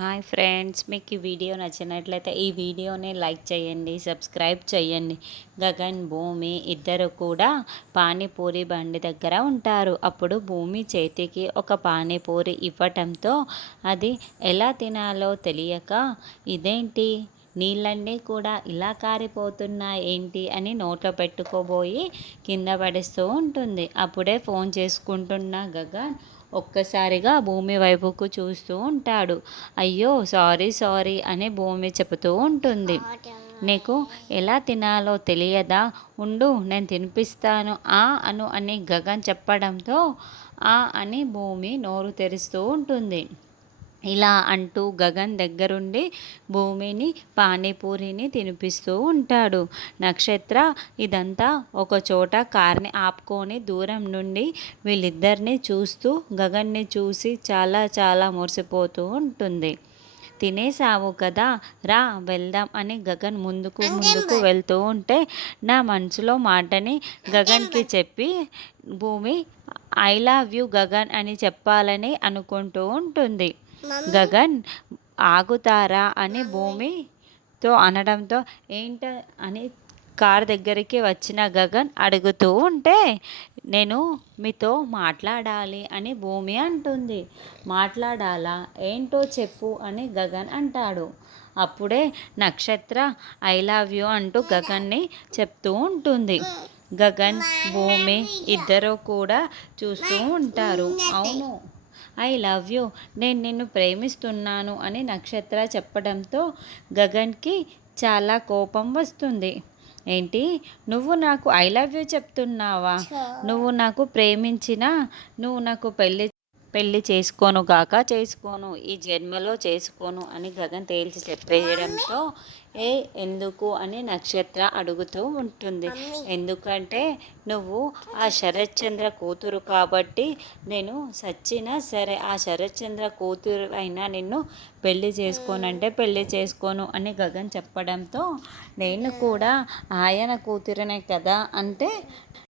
Hi friends, మీకు ఈ video నచ్చినట్లయితే ఈ వీడియోని లైక్ చేయండి, సబ్స్క్రైబ్ చేయండి. గగన్, భూమి ఇద్దరు కూడా పానీపూరి బండి దగ్గర ఉంటారు. అప్పుడు భూమి చేతికి ఒక పానీపూరి ఇవ్వటంతో అది ఎలా తినాలో తెలియక, ఇదేంటి నీళ్ళన్నీ కూడా ఇలా కారిపోతున్నాయి ఏంటి అని నోట్లో పెట్టుకోబోయి కింద పడేస్తూ ఉంటుంది. అప్పుడే ఫోన్ చేసుకుంటున్న గగన్ ఒక్కసారిగా భూమి వైపుకు చూస్తూ ఉంటాడు. అయ్యో సారీ సారీ అని భూమి చెబుతూ ఉంటుంది. నీకు ఎలా తినాలో తెలియదా? ఉండు నేను తినిపిస్తాను అను అని గగన్ చెప్పడంతో అని భూమి నోరు తెరుస్తూ ఉంటుంది. ఇలా అంటూ గగన్ దగ్గరుండి భూమిని పానీపూరిని తినిపిస్తూ ఉంటాడు. నక్షత్ర ఇదంతా ఒక చోట కార్ని ఆపుకొని దూరం నుండి వీళ్ళిద్దరిని చూస్తూ గగన్ని చూసి చాలా చాలా మురిసిపోతూ ఉంటుంది. తినేసావు కదా, రా వెళ్దాం అని గగన్ ముందుకు ముందుకు వెళ్తూ ఉంటే నా మనసులో మాటని గగన్కి చెప్పి భూమి ఐ లవ్ యూ గగన్ అని చెప్పాలని అనుకుంటూ ఉంటుంది. గగన్ ఆగుతారా అని భూమితో అనడంతో ఏంట అని కార్ దగ్గరికి వచ్చిన గగన్ అడుగుతూ ఉంటే నేను మీతో మాట్లాడాలి అని భూమి అంటుంది. మాట్లాడాలా, ఏంటో చెప్పు అని గగన్ అంటాడు. అప్పుడే నక్షత్ర ఐ లవ్ యూ అంటూ గగన్ని చెప్తూ ఉంటుంది. గగన్, భూమి ఇద్దరు కూడా చూస్తూ ఉంటారు. అవును, ఐ లవ్ యూ, నేను నిన్ను ప్రేమిస్తున్నాను అని నక్షత్ర చెప్పడంతో గగన్కి చాలా కోపం వస్తుంది. ఏంటి, నువ్వు నాకు ఐ లవ్ యూ చెప్తున్నావా? నువ్వు నాకు ప్రేమించినా నువ్వు నాకు పెళ్ళి చేసుకోను, ఈ జన్మలో చేసుకోను అని గగన్ తేల్చి చెప్పేయడంతో ఎందుకు అని నక్షత్ర అడుగుతూ ఉంటుంది. ఎందుకంటే నువ్వు ఆ శరత్ చంద్ర కూతురు కాబట్టి నేను సచ్చినా సరే ఆ శరత్ చంద్ర కూతురు అయినా నిన్ను పెళ్ళి చేసుకోను అని గగన్ చెప్పడంతో నేను కూడా ఆయన కూతురనే కదా అంటే